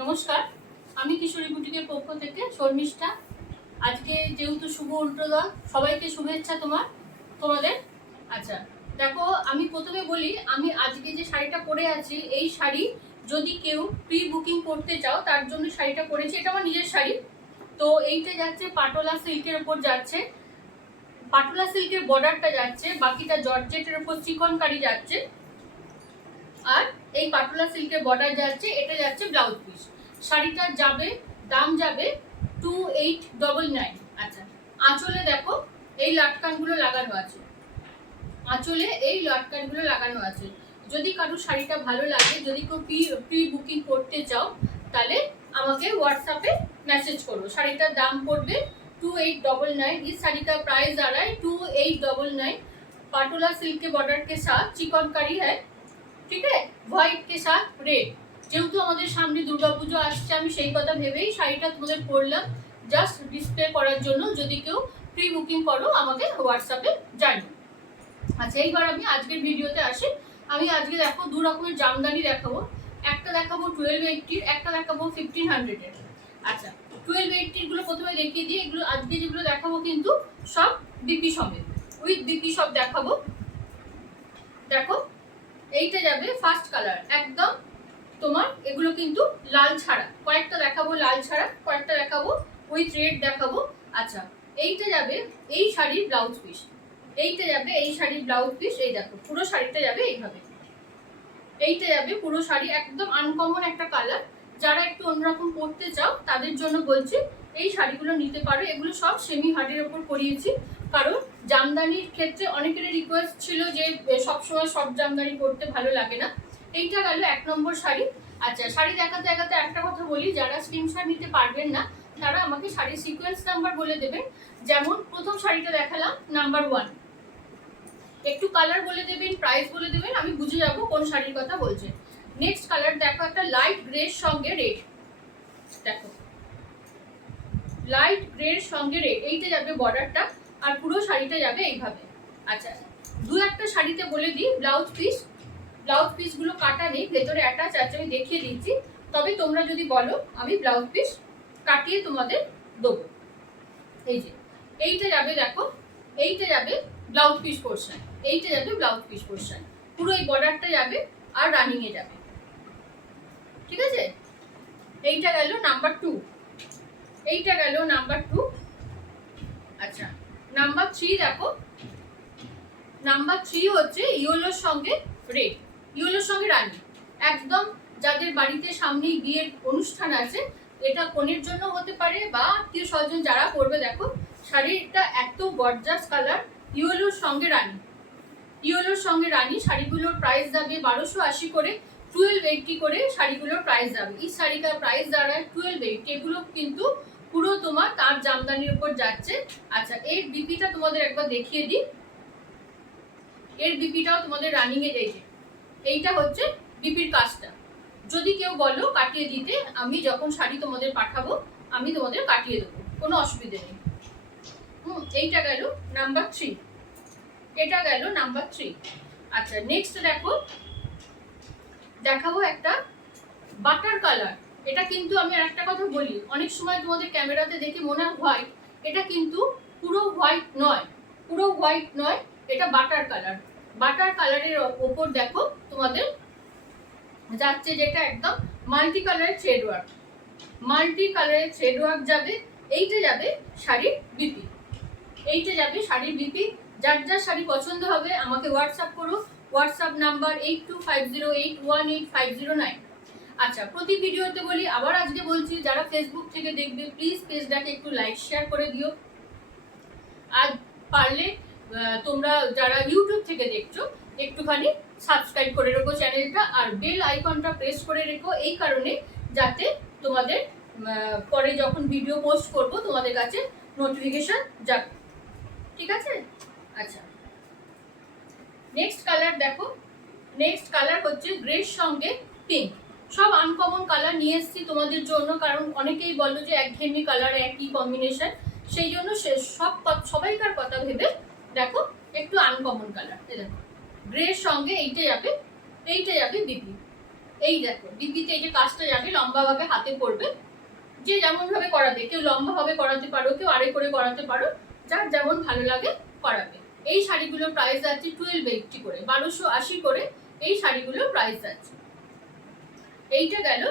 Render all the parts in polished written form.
নমস্কার, আমি কিশোরী বুটিকের পক্ষ থেকে শর্মিষ্ঠা। আজকে যেহেতু শুভ উল্টোদল, সবাইকে শুভেচ্ছা তোমাদের। আচ্ছা দেখো, আমি প্রথমে বলি, আমি আজকে যে শাড়িটা পরে আছি, এই শাড়ি যদি কেউ প্রি বুকিং করতে চাও তার জন্য শাড়িটা পরেছি। এটা আমার নিজের শাড়ি। তো এইটা যাচ্ছে পাটোলা সিল্কের ওপর যাচ্ছে, পাটোলা সিল্কের বর্ডারটা যাচ্ছে, বাকিটা জর্জেটের ওপর চিকনকারি যাচ্ছে, আর এই পাটোলা সিল্কের বর্ডার যাচ্ছে। এটা যাচ্ছে ব্লাউজ পিস। শাড়িটার দাম যাবে 2899। আচ্ছা, আঁচলে দেখো এই লাটকানগুলো লাগানো আছে, আঁচলে এই লাটকানগুলো লাগানো আছে। যদি কারো শাড়িটা ভালো লাগে, যদি কেউ প্রি বুকিং করতে চাও, তাহলে আমাকে হোয়াটসঅ্যাপে मैसेज करो। শাড়িটার দাম পড়বে 2899। इस साड़ी का प्राइस आ रहा है 2899। पाटोला सिल्क के बॉर्डर के साथ चिकनकारी है, ঠিক আছে, হোয়াইট কে সাথ রেড। যেহেতু আমাদের সামনে দুর্গাপুজো আসছে, আমি সেই কথা ভেবেই শাড়িটা তোমাদের পরলাম, জাস্ট ডিসপ্লে করার জন্য। যদি কেউ প্রি বুকিং করো আমাকে হোয়াটসঅ্যাপে জানিও। আচ্ছা, এইবার আমি আজকের ভিডিওতে আসি। আমি আজকে দেখো দু রকমের জামদানি দেখাবো। একটা দেখাবো 1280, একটা দেখাবো 1500-এর। আচ্ছা, 1280 গুলো প্রথমে দেখিয়ে দিই। এগুলো আজকে যেগুলো দেখাবো কিন্তু সব বিপি সমেত, উইথ বিপি সব দেখাবো। দেখো, এইটা যাবে ফার্স্ট কালার একদম তোমার, এগুলো কিন্তু লাল ছাড়া, কয়েকটা দেখাবো লাল ছাড়া, কয়েকটা দেখাবো উইথ রেড দেখাবো। আচ্ছা, এইটা যাবে এই শাড়ির ব্লাউজ পিস, এইটা যাবে এই শাড়ির ব্লাউজ পিস। এই দেখো, পুরো শাড়িটা যাবে এইভাবে, এইটা যাবে পুরো শাড়ি। একদম আনকমন একটা কালার, যারা একটু অন্যরকম পরতে চাও তাদের জন্য বলছি এই শাড়িগুলো নিতে পারো। এগুলো সব সেমি হার্ডের ওপর করিয়েছি, কারণ জামদানির ক্ষেত্রে অনেকেরই রিকোয়েস্ট ছিল যে সবসময় সব জামদানি পরতে ভালো লাগে না। এইটা গেল 1 নম্বর শাড়ি। আচ্ছা, শাড়ি দেখাতে দেখাতে একটা কথা বলি, যারা স্ক্রিনশট নিতে পারবেন না তারা আমাকে শাড়ির সিকোয়েন্স নাম্বার বলে দেবেন। যেমন প্রথম শাড়িটা দেখালাম নাম্বার 1, একটু কালার বলে দেবেন, প্রাইস বলে দেবেন, আমি বুঝে যাব কোন শাড়ির কথা বলছেন। নেক্সট কালার দেখো, একটা লাইট গ্রের সঙ্গে রেড। দেখো, লাইট গ্রের সঙ্গে রেড, এইটা যাবে বর্ডারটা, আর পুরো শাড়িটা যাবে এইভাবে। আচ্ছা, দু একটা শাড়িতে বলে দিই ব্লাউজ পিসগুলো কাটা নেই, ভেতরে অ্যাটাচ আছে, আমি দেখিয়ে দিচ্ছি। তবে তোমরা যদি বলো আমি ব্লাউজ পিস কাটিয়ে তোমাদের দেবো। এই যে এইটা যাবে, দেখো এইটা যাবে ব্লাউজ পিস পোর্শন, এইটা যাবে ব্লাউজ পিস পোর্শন, পুরো এই বর্ডারটা যাবে আর রানিং এ যাবে, ঠিক আছে। এইটা গেল নাম্বার 2, এইটা গেল নাম্বার 2। আচ্ছা, নাম্বার 3 দেখো, নাম্বার 3 হচ্ছে ইয়েলোর সঙ্গে রেড, ইয়েলোর সঙ্গে রানি। একদম যাদের বাড়িতে সামনেই বিয়ের অনুষ্ঠান আছে, এটা কনের জন্য হতে পারে বা আত্মীয় স্বজন যারা করবে। দেখো শাড়িটা এত গর্জাস কালার, ইয়েলোর সঙ্গে রানি, ইয়েলোর সঙ্গে রানি। শাড়িগুলোর প্রাইস যাবে 1280 করে, 1280 করে শাড়িগুলোর প্রাইস যাবে। এই শাড়িটার প্রাইস দাঁড়ায় 1280। এগুলো কিন্তু পুরো তোমার তার জামদানির উপর যাচ্ছে। আচ্ছা, এর বিপিটা তোমাদের একবার দেখিয়ে দিই, এর বিপিটাও তোমাদের রানিং এ রয়েছে। এইটা হচ্ছে বিপির কাজটা। যদি কেউ বলো কাটিয়ে দিতে, আমি যখন শাড়ি তোমাদের পাঠাবো আমি তোমাদের কাটিয়ে দেবো, কোনো অসুবিধা নেই। এইটা গেল নাম্বার 3, এটা গেল নাম্বার 3। আচ্ছা, নেক্সট দেখো, দেখাবো একটা বাটার কালার। এটা কিন্তু আমি আর একটা কথা বলি, অনেক সময় তোমাদের ক্যামেরাতে দেখে মনে হয় হোয়াইট, এটা কিন্তু পুরো হোয়াইট নয়, পুরো হোয়াইট নয়, এটা বাটার কালার। বাটার কালারের ওপর দেখো তোমাদের যাচ্ছে যেটা একদম মাল্টি কালারের থ্রেড ওয়ার্ক, মাল্টি কালারের থ্রেড ওয়ার্ক যাবে। এইটা যাবে শাড়ির বিপি, এইটা যাবে শাড়ির বিপি। যার যার শাড়ি পছন্দ হবে আমাকে হোয়াটসঅ্যাপ করো, হোয়াটসঅ্যাপ নাম্বার 8250818509। আচ্ছা, প্রতি ভিডিওতে বলি, আবার আজকে বলছি, যারা ফেসবুক থেকে দেখবে প্লিজ পেজটাকে একটু লাইক শেয়ার করে দিও। আর পারলে তোমরা যারা ইউটিউব থেকে দেখছো একটুখানি সাবস্ক্রাইব করে রেখো চ্যানেলটা, আর বেল আইকনটা প্রেস করে রেখো, এই কারণে যাতে তোমাদের পরে যখন ভিডিও পোস্ট করব তোমাদের কাছে নোটিফিকেশন যাবে, ঠিক আছে। আচ্ছা, নেক্সট কালার দেখো, নেক্সট কালার হচ্ছে গ্রের সঙ্গে পিঙ্ক। সব আনকমন কালার নিয়ে এসেছি তোমাদের জন্য, কারণ অনেকেই বলো যে একঘেয়েমি কালার, একই কম্বিনেশন, সেই জন্য সবাইকার কথা ভেবে দেখো একটু আনকমন কালার। দেখো গ্রের সঙ্গে এইটা যাবে, এইটা যাবে বিপি, এই দেখো বিপিতে এই যে কাজটা যাবে লম্বাভাবে হাতে পড়বে, যে যেমন ভাবে করাবে, কেউ লম্বা ভাবে করাতে পারো, কেউ আড়ে করে করাতে পারো, যার যেমন ভালো লাগে করাবে। এই শাড়িগুলোর প্রাইস আছে 1280 করে, 1280 করে এই শাড়িগুলোর প্রাইস আছে। এইটা গেল।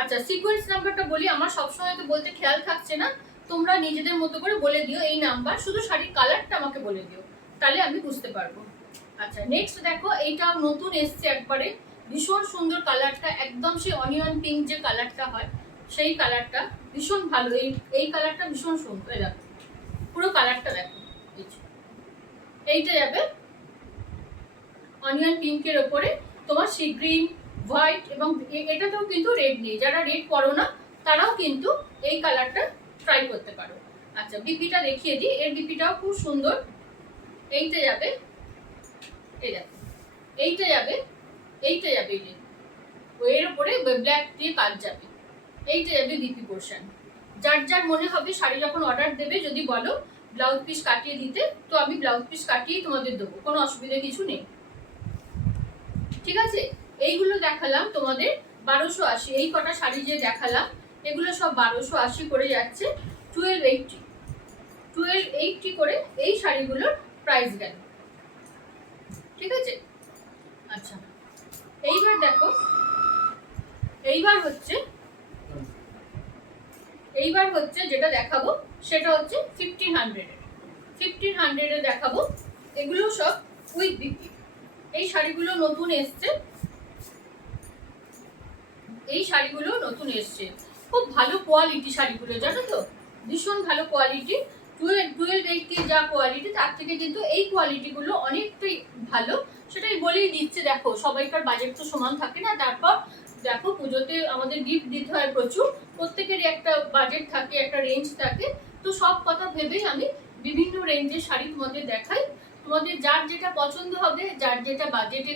আচ্ছা সিকোয়েন্স নাম্বারটা বলি, আমার সবসময় তো বলতে খেয়াল থাকছে না, তোমরা নিজেদের মতো করে বলে দিও এই নাম্বার, শুধু শাড়ির কালারটা আমাকে বলে দিও, তাহলে আমি বুঝতে পারবো। আচ্ছা নেক্সট দেখো, এইটাও নতুন এসছে একবারে, ভীষণ সুন্দর কালারটা, একদম সেই অনিয়ন পিঙ্ক যে কালারটা হয় সেই কালারটা, ভীষণ ভালো। এই কালারটা ভীষণ সুন্দর, দেখো পুরো কালারটা দেখো। এইটা যাবে অনিয়ন পিঙ্কের ওপরে তোমার সি গ্রিন, হোয়াইট, এবং এটাতেও কিন্তু রেড নেই, যারা রেড পরো না তারাও কিন্তু এই কালারটা ট্রাই করতে পারো। আচ্ছা বিপিটা দেখিয়ে দিই, এর বিপিটাও খুব সুন্দর। এইটা যাবে, এই দেখো এইটা যাবে, এইটা যাবে, এই যে এর উপরে ব্ল্যাক দিয়ে কাজ যাবে, এইটা যাবে বিপি পোর্শন। যার যার মনে হবে শাড়ি যখন অর্ডার দেবে যদি বলো ব্লাউজ পিস কাটিয়ে দিতে, তো আমি ব্লাউজ পিস কাটিয়েই তোমাদের দেবো, কোনো অসুবিধা কিছু নেই। ঠিক আছে, এইগুলো দেখালাম তোমাদের 1280, এই কটা শাড়ি যে দেখালাম এগুলো সব 1280 করে যাচ্ছে, 1280 করে এই শাড়িগুলোর প্রাইস গেল। ঠিক আছে, আচ্ছা এইবার দেখো, এইবার হচ্ছে যেটা দেখাবো সেটা হচ্ছে 1500 দেখাবো। এগুলো সব উইথ বিপি, এই শাড়িগুলো নতুন এসছে, এই শাড়িগুলো নতুন এসছে, খুব ভালো কোয়ালিটি শাড়িগুলো, জানো তো ভীষণ ভালো কোয়ালিটি। 1280 যা কোয়ালিটি তার থেকে কিন্তু এই কোয়ালিটিগুলো অনেকটাই ভালো, সেটাই বলেই দিচ্ছে। দেখো সবাইকার বাজেট তো সমান থাকে না, তারপর দেখো পুজোতে আমাদের গিফট দিতে হয় প্রচুর, প্রত্যেকেরই একটা বাজেট থাকে, একটা রেঞ্জ থাকে, তো সব কথা ভেবেই আমি বিভিন্ন রেঞ্জের শাড়ি তোমাদের দেখাই। তোমাদের যার যেটা পছন্দ হবে, যার যেটা বাজেটে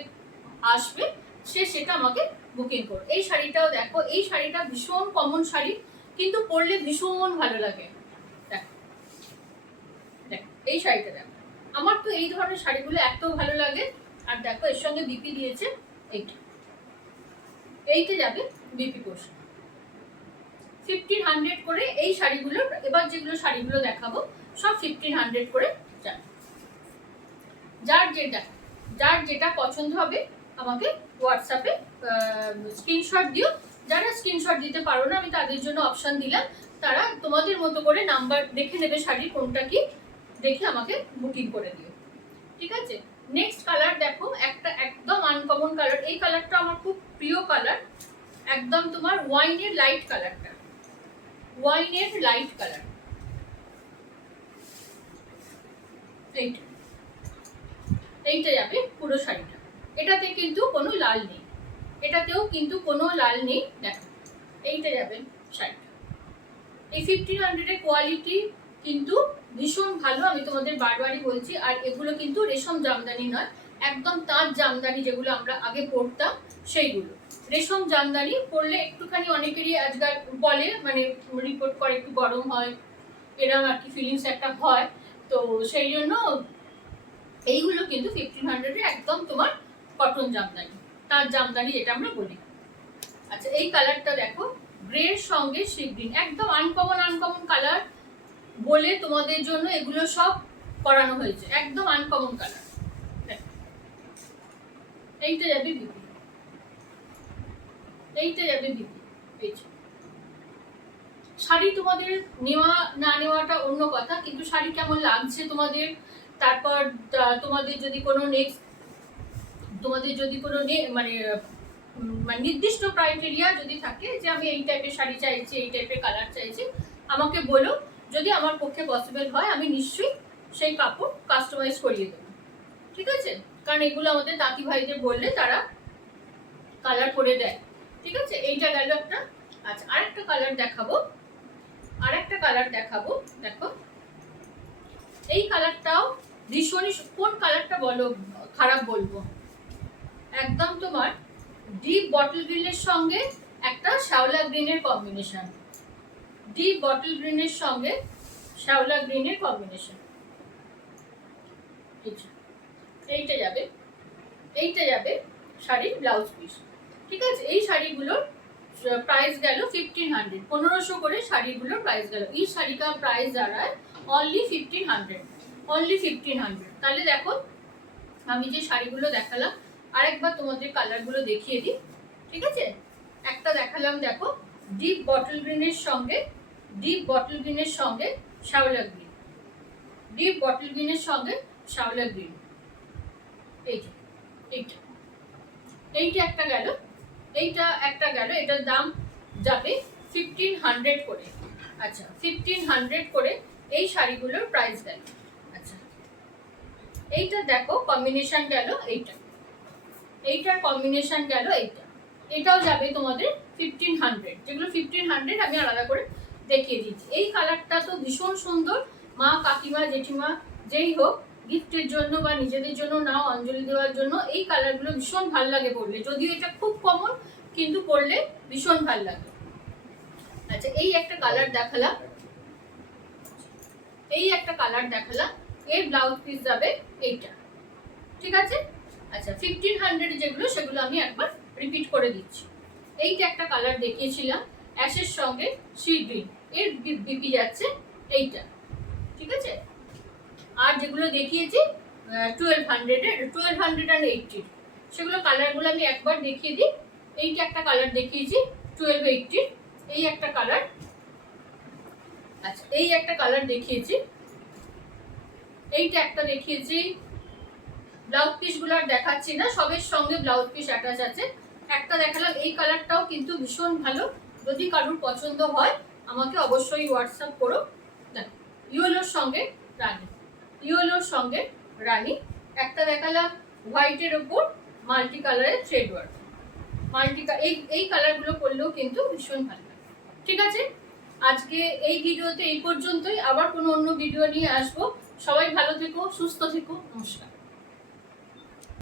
আসবে সে সেটা আমাকে বুকিং করো। এই শাড়িটাও দেখো, এই শাড়িটা ভীষণ কমন শাড়ি, কিন্তু পরলে ভীষণ ভালো লাগে। দেখো এই শাড়িটা দেখো, আমার তো এই ধরনের শাড়িগুলো এত ভালো লাগে। আর দেখো এর সঙ্গে বিপি দিয়েছে, এইটা যাবে বিপি পোর্শন 1500 করে এই শাড়িগুলো। এবার যেগুলো শাড়িগুলো দেখাবো সব 1500 করে যাবে। যার যেটা পছন্দ হবে আমাকে হোয়াটসঅ্যাপে স্ক্রিনশট দিও। যারা স্ক্রিনশট দিতে পারো না আমি তাদের জন্য অপশন দিলাম, তারা তোমাদের মতো করে নাম্বার দেখে নেবে শাড়ির কোনটা কি, দেখে আমাকে বুকিং করে দিও। ঠিক আছে, নেক্সট কালার দেখো, একটা একদম আনকমন কালার, এই কালারটা আমার খুব প্রিয় কালার, একদম তোমার ওয়াইনের লাইট কালারটা, ওয়াইনের লাইট কালার, এইটা যাবে পুরো শাড়িটা। এটাতে কিন্তু কোনো লাল নেই, এটাতেও কিন্তু কোনো লাল নেই, দেখো এইটা যাবে শাড়িটা। এই 1500 কোয়ালিটি কিন্তু ভীষণ ভালো, আমি তোমাদের বারবারই বলছি। আর এগুলো কিন্তু রেশম জামদানি নয়, একদম তাঁত জামদানি, যেগুলো আমরা আগে পরতাম সেইগুলো। রেশম জামদানি পরলে একটুখানি অনেকেরই আজকাল বলে, মানে রিপোর্ট করে একটু গরম হয়, এরকম আর কি ফিলিংস একটা হয়, তো সেই জন্য এইগুলো কিন্তু 1500 একদম তোমার কটন জামদানি, তাঁত জামদানি যেটা আমরা বলি। আচ্ছা এই কালারটা দেখো, গ্রের সঙ্গে সি গ্রিন, একদম আনকমন কালার বলে তোমাদের জন্য এগুলো সব করানো হয়েছে, একদম আনকমন কালার। এইটা যাবে বিপি, এইটা যাবে বিপি। শাড়ি তোমাদের নেওয়া না নেওয়াটা অন্য কথা, কিন্তু শাড়ি কেমন লাগছে তোমাদের, তারপর তোমাদের যদি কোনো নেক্সট, তোমাদের যদি কোনো মানে নির্দিষ্ট ক্রাইটেরিয়া যদি থাকে যে আমি এই টাইপের শাড়ি চাইছি, এই টাইপের কালার চাইছি, আমাকে বলো, যদি আমার পক্ষে পসিবল হয় আমি নিশ্চয়ই সেই কাপড় কাস্টমাইজ করিয়ে দেবো। ঠিক আছে, কারণ এগুলো আমাদের তাঁতি ভাইদের বললে তারা কালার করে দেয়। ঠিক আছে, এইটা গেল একটা। আচ্ছা আরেকটা কালার দেখাবো, দেখো এই কালারটাও ভীষণই, কোন কালারটা বলো খারাপ বলবো, একদম তোমার ডিপ বটল গ্রিনের সঙ্গে একটা শ্যাওলা গ্রিনের কম্বিনেশন, ডিপ বটল গ্রিনের সঙ্গে শ্যাওলা গ্রিনের কম্বিনেশন। এইটা যাবে শাড়ির ব্লাউজ পিস। ঠিক আছে, এই শাড়িগুলোর प्राइस गल 1500, 1500 করে শাড়িগুলোর প্রাইস গেল। এই শাড়িটা প্রাইস দাঁড়ায় অনলি 1500, অনলি 1500। তাহলে দেখো আমি যে শাড়িগুলো দেখালাম আরেকবার তোমাদের কালারগুলো দেখিয়ে দিই। ঠিক আছে, একটা দেখালাম দেখো ডিপ বটল গ্রিনের সঙ্গে, ডিপ বটল গ্রিনের সঙ্গে শ্যাওলা গ্রিন, ডিপ বটল গ্রিনের সঙ্গে শ্যাওলা গ্রিন, এইটা এইটা এইটা একটা গেল, এইটা একটা গেল। এটার দাম যাবে 1500 করে। আচ্ছা 1500 করে এই শাড়িগুলোর প্রাইস গেল। আচ্ছা এইটা দেখো কম্বিনেশন গেল, এইটা এইটার কম্বিনেশন গেল, এইটা এটাও যাবে তোমাদের 1500। যেগুলো 1500 আমি আলাদা করে দেখিয়ে দিচ্ছি। এই কালারটা তো ভীষণ সুন্দর, মা কাকিমা জেঠিমা যেই হোক গিফটের জন্য বা নিজেদের জন্য নাও, অঞ্জলি দেওয়ার জন্য এই কালারগুলো ভীষণ ভাল লাগে পরলে। যদিও এটা খুব কমন কিন্তু পরলে ভীষণ ভাল লাগে। আচ্ছা এই একটা কালার দেখালাম, এই একটা কালার দেখালাম, এর ব্লাউজ পিস যাবে এইটা। ঠিক আছে, আচ্ছা 1500 যেগুলো সেগুলো আমি একবার রিপিট করে দিচ্ছি। এইটা একটা কালার দেখিয়েছিলাম অ্যাশের সঙ্গে সি গ্রিন, এর বিপি যাচ্ছে এইটা। ঠিক আছে, আর যেগুলো দেখিয়েছি 1280 সেগুলো কালারগুলো আমি একবার দেখিয়ে দিই। এইটা একটা কালার দেখিয়েছি 1280, এই একটা কালার। আচ্ছা এই একটা কালার দেখিয়েছি, এইটা একটা দেখিয়েছি। ব্লাউজ পিসগুলো আর দেখাচ্ছি না, সবের সঙ্গে ব্লাউজ পিস অ্যাটাচ আছে। একটা দেখালাম, এই কালারটাও কিন্তু ভীষণ ভালো, যদি কারোর পছন্দ হয় আমাকে অবশ্যই হোয়াটসঅ্যাপ করো। দেখো ইয়েলোর সঙ্গে রানী, ইয়েলোর সঙ্গে রানী। একটা দেখালাম হোয়াইটের ওপর মাল্টি কালারের থ্রেড ওয়ার্ক, এই কালারগুলো করলেও কিন্তু ভীষণ ভালো লাগে। ঠিক আছে, আজকে এই ভিডিওতে এই পর্যন্তই, আবার কোনো অন্য ভিডিও নিয়ে আসবো। সবাই ভালো থেকো, সুস্থ থেকো, নমস্কার।